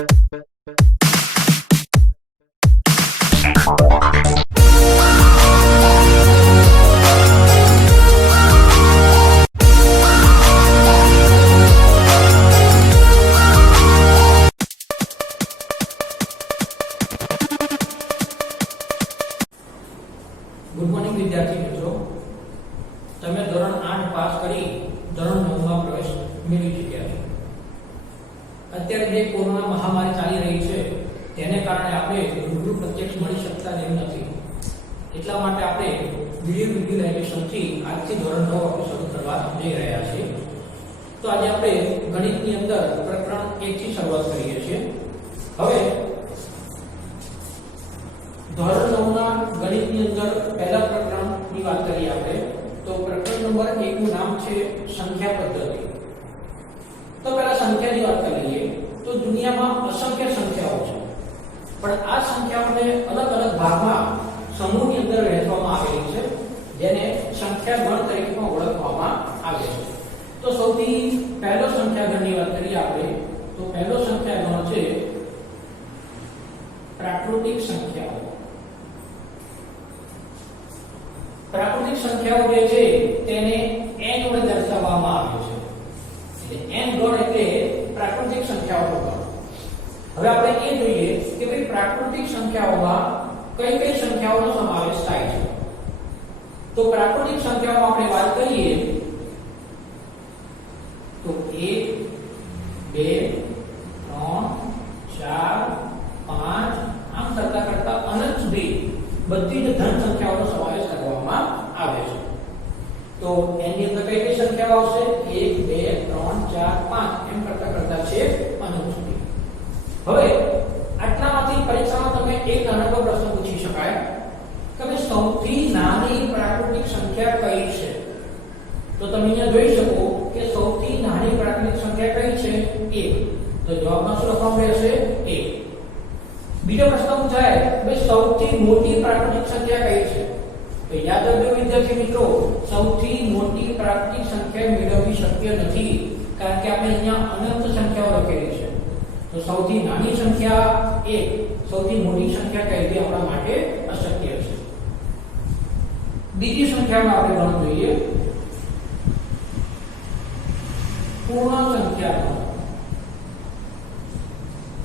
Good morning विद्यार्थी मित्रों, તમે ધોરણ 8 પાસ કરી ધોરણ 9 માં પ્રવેશ મેળવી ચૂક્યા છો। અત્યારે જે કોરોના મહામારી ચાલી રહી છે તેને કારણે આપણે રૂબરૂ પ્રત્યક્ષ મળી શકતા નથી, એટલા માટે આપણે વિડિયો વિઝ્યુલાઇઝેશન થી આજથી ધોરણ 9 આપણે શરૂ કરવા જઈ રહ્યા છીએ। તો આજે આપણે ગણિતની અંદર પ્રકરણ 1 થી શરૂઆત કરીએ છીએ। હવે ધોરણ 9 ના ગણિતની અંદર પહેલા પ્રકરણની વાત કરીએ આપણે તો પ્રકરણ નંબર 1 નું નામ છે સંખ્યા પદ્ધતિ। તો પહેલા સંખ્યાની વાત કરીએ તો દુનિયામાં અસંખ્ય સંખ્યાઓ છે, પણ આ સંખ્યાઓને અલગ અલગ ભાગમાં સમૂહની અંદર વહેંચવામાં આવેલી છે, જેને સંખ્યા ગણ તરીકે પણ ઓળખવામાં આવે છે। તો સૌથી પહેલો સંખ્યા ગણની વાત કરીએ આપણે તો પહેલો સંખ્યા ગણ છે પ્રાકૃતિક સંખ્યાઓ। प्राकृतिक संख्याओं जे छे तेने n वडे दर्शाववामां आवे छे, એટલે n गण એટલે प्राकृतिक संख्याओं गण। હવે આપણે એ જોઈએ કે ભાઈ प्राकृतिक संख्याओમાં કઈ કઈ સંખ્યાઓનો સમાવેશ થાય છે। તો प्राकृतिक संख्याओમાં આપણે વાત કરીએ તો 1 2 3 4 5 આમ કરતા કરતા અનંત સુધી બધી જ ધન સંખ્યાઓનો સમાવેશ કરવામાં આવે છે। તો એની અંદર કઈ કઈ સંખ્યાઓ આવશે 1 2 3 4 5 એમ કરતા કરતા છે અનંત સુધી। હવે આટલામાંથી પરીક્ષામાં તમે એક નાનકડો પ્રશ્ન પૂછી શકાય કે ભાઈ સૌથી નાની પ્રાકૃતિક સંખ્યા કઈ છે। તો તમે અહીંયા જોઈ શકો કે સૌથી નાની પ્રાકૃતિક સંખ્યા કઈ છે 1, તો જવાબમાં શું લખવાનું રહેશે 1। બીજો પ્રશ્ન પૂછાય ભાઈ સૌથી મોટી પ્રાકૃતિક સંખ્યા કઈ છે। તો યાદ રાખજો વિદ્યાર્થી મિત્રો, સૌથી મોટી પ્રાકૃતિક સંખ્યા મેળવવી શક્ય નથી, કારણ કે આપણે અહીંયા અનંત સંખ્યાઓ લખેલી છે। તો સૌથી નાની સંખ્યા 1, સૌથી મોટી સંખ્યા કઈ આપણા માટે અશક્ય છે। બીજી સંખ્યામાં આપણે ગણ જોઈએ પૂર્ણ સંખ્યા,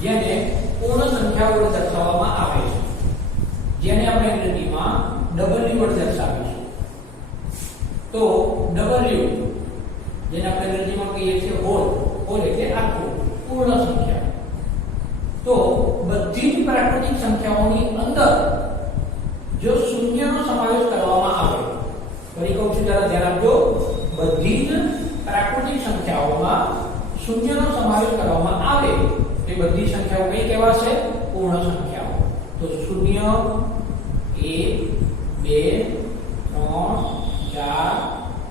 જેને પૂર્ણ સંખ્યા વડે દર્શાવવામાં આવે છે, જેને આપણે અંગ્રેજીમાં W વડે દર્શાવીશું। તો W જેને આપણે અંગ્રેજીમાં કહીએ છીએ હોલ એટલે આખું પૂર્ણ સંખ્યા। તો બધી જ પ્રાકૃતિક સંખ્યાઓની અંદર જો શૂન્યનો સમાવેશ કરવામાં આવે, ફરી કહું છું જરા ધ્યાન આપજો, બધી જ પ્રાકૃતિક સંખ્યાઓમાં શૂન્યનો સમાવેશ કરવામાં આવે એ બધી સંખ્યાઓ કઈ કહેવાશે પૂર્ણ સંખ્યાઓ। તો 0 1 2 3 4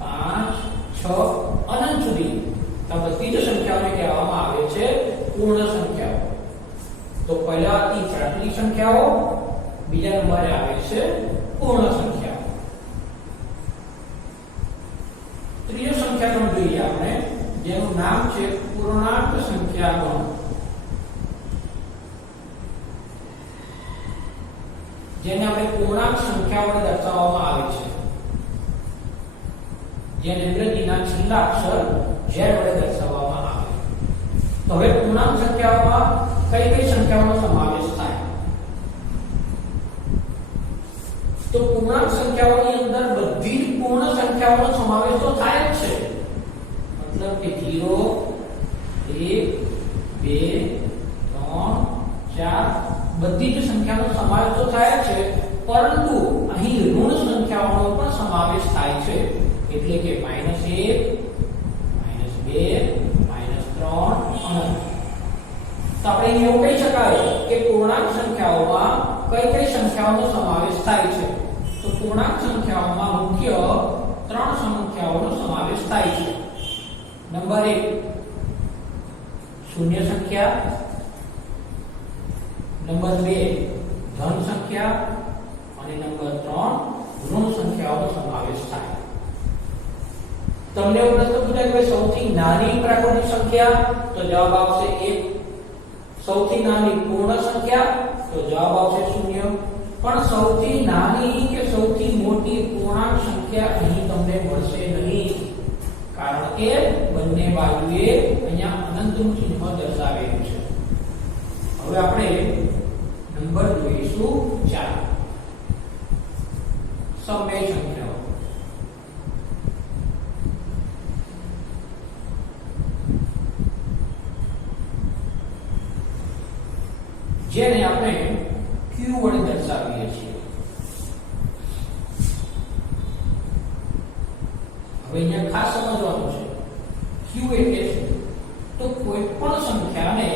5 6 અનંત સુધી આ બધી જ સંખ્યાઓને કહેવામાં આવે છે પૂર્ણ સંખ્યાઓ। તો પહેલા હતી પ્રાકૃતિક સંખ્યાઓ, બીજા નંબરે આવે છે પૂર્ણ સંખ્યાઓ। ત્રીજો સંખ્યા ગણ જોઈએ આપણે, જેનું નામ છે પૂર્ણાંક સંખ્યા ગણ, જેને આપણે પૂર્ણાંક સંખ્યાઓ વડે દર્શાવવામાં આવે છે, જેને અંગ્રેજીના છેલ્લા અક્ષર z વડે દર્શાવવામાં આવે। તો હવે પૂર્ણાંક સંખ્યાઓમાં કઈ કઈ સંખ્યાઓનો સમાવેશ થાય। તો પૂર્ણાંક સંખ્યાઓની અંદર બધી જ પૂર્ણ સંખ્યાઓનો સમાવેશ તો થાય જ છે, મતલબ કે 0 1 2 3 4 બધી જ સંખ્યાનો સમાવેશ તો થાય છે, પરંતુ અહીં ઋણ સંખ્યાઓનો પણ સમાવેશ થાય છે, એટલે કે -1 -2 -3 અનંત। તો આપણે એવું કહી શકાય કે પૂર્ણાંક સંખ્યાઓમાં કઈ કઈ સંખ્યાઓનો સમાવેશ થાય છે। તો પૂર્ણાંક સંખ્યાઓમાં મુખ્ય 3 સંખ્યાઓનો સમાવેશ થાય છે। નંબર 1 શૂન્ય સંખ્યા, નંબર 2 ધન સંખ્યા અને નંબર 3 ઋણ સંખ્યાઓનો સમાવેશ થાય। તમને એવું પ્રશ્ન પૂછાય કે સૌથી નાની પ્રાકૃતિક સંખ્યા, તો જવાબ આવશે 1। સૌથી નાની પૂર્ણ સંખ્યા તો જવાબ આવશે 0. પણ સૌથી નાની કે સૌથી મોટી પૂર્ણાંક સંખ્યા અહીં તમને મળશે નહીં, કારણ કે બંને બાજુએ અહીંયા અનંતનું ચિહ્ન દર્શાવેલું છે. હવે આપણે નંબર જોઈશું 4. સમય સંખ્યાઓ. જેને આપણે q વડે દર્શાવીએ છીએ. હવે અહીંયા ખાસ સમજવાનું છે q એટલે શું. તો કોઈ પણ સંખ્યાને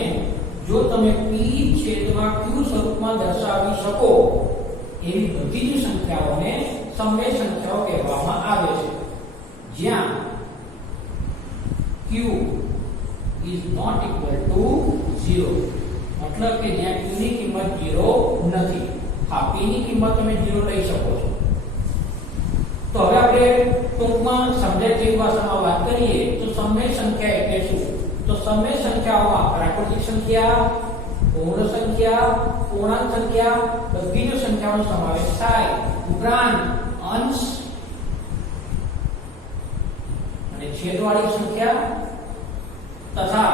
જો તમે p છેદમાં q સ્વરૂપમાં દર્શાવી શકો એવી બધી જ સંખ્યાઓને સમય સંખ્યાઓ કહેવામાં આવે છે, જ્યાં q is not equal to 0. मतलब કે જ્યાં q ની કિંમત 0 નથી. હા, p ની કિંમત તમે 0 લઈ શકો છો. તો હવે આપણે ટૂંકમાં સમજાય તેવી ભાષામાં વાત કરીએ તો સમય સંખ્યા એટલે શું. તો સમય સંખ્યાઓમાં પ્રાકૃતિક સંખ્યા, પૂર્ણ સંખ્યા, પૂર્ણાંક સંખ્યા બધી જ સંખ્યાઓનો સમાવેશ થાય. ઉપરાંત અંશ અને છેદવાળી સંખ્યા તથા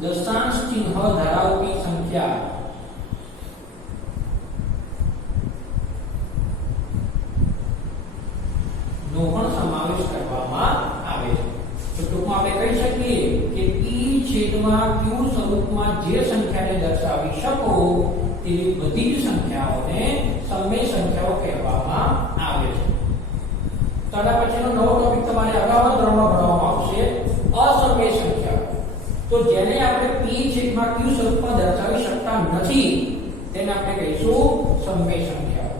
દશાંશ ચિહ્ન ધરાવતી સંખ્યા નો પણ સમાવેશ કરવામાં આવે છે. તો ટૂંકમાં આપણે કહી શકીએ કે p છેદમાં q સ્વરૂપમાં જે સંખ્યાને દર્શાવી શકો તેવી બધી જ સંખ્યાઓને સમય સંખ્યાઓ કહેવામાં આવે છે. ત્યાર પછીનો નવો ટોપિક તમારે અગાઉના ધોરણમાં ભણવામાં આવશે, અસમય સંખ્યાઓ. તો જેને આપણે p છેદમાં q સ્વરૂપમાં દર્શાવી શકતા નથી તેને આપણે કહીશું સમય સંખ્યાઓ.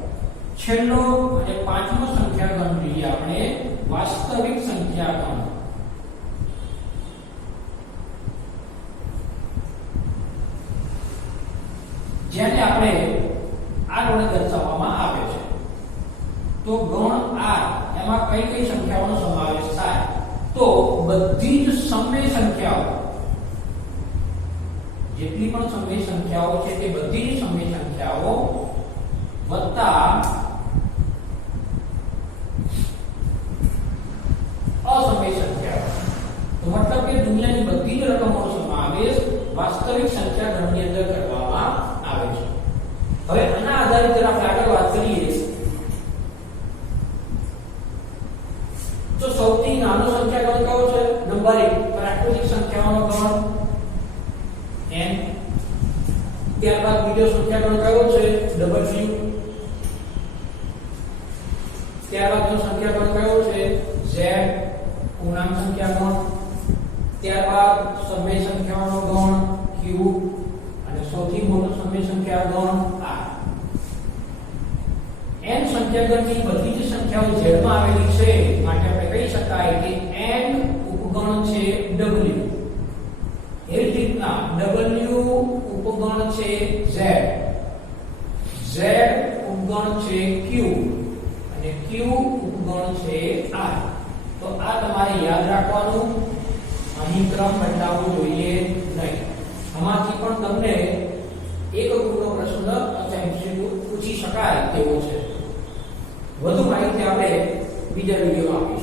છેલ્લો અને પાંચમો સંખ્યા ગણ જોઈએ આપણે વાસ્તવિક સંખ્યા ગણ. જેને આપણે આ વડે દર્શાવવામાં આવે છે. તો ગણ r એમાં કઈ કઈ સંખ્યાઓનો સમાવેશ થાય. તો બધી જ સમય સંખ્યાઓ, જેટલી પણ સમય સંખ્યાઓ છે તે બધી જ સમય સંખ્યાઓ વત્તા અસમય સંખ્યાઓ. તો મતલબ કે દુનિયાની બધી જ રકમોનો સમાવેશ વાસ્તવિક સંખ્યા ગણની અંદર કરવામાં આવે છે. હવે આના આધારિત આપણે આગળ વાત કરીએ તો સૌથી નાનો સંખ્યા ગણ કયો છે? નંબર 1 પ્રાકૃતિક સંખ્યાઓનો ગણ n. ત્યારબાદ બીજો સંખ્યા ગણ કયો છે? w. ત્યારબાદનો સંખ્યા ગણ કયો છે? z. પૂર્ણાંક સંખ્યા ગણ. ત્યારબાદ સમય સંખ્યાઓનો ગણ q અને સૌથી મોટો સમય સંખ્યા ગણ r. n સંખ્યા ગણની બધી જ સંખ્યાઓ z માં આવેલી છે માટે આપણે કહી શકાય કે n ઉપગણ છે w. એવી જ રીતના w ઉપગણ છે z, z ઉપગણ છે q અને q ઉપગણ છે r. તો આ તમારે યાદ રાખવાનું, અહીં ક્રમ બદલાવવો જોઈએ નહીં. આમાંથી પણ તમને એક ગુણનો પ્રશ્ન અથવા MCQ પૂછી શકાય તેવો છે. વધુ માહિતી આપણે બીજા વિડીયોમાં આપીશું.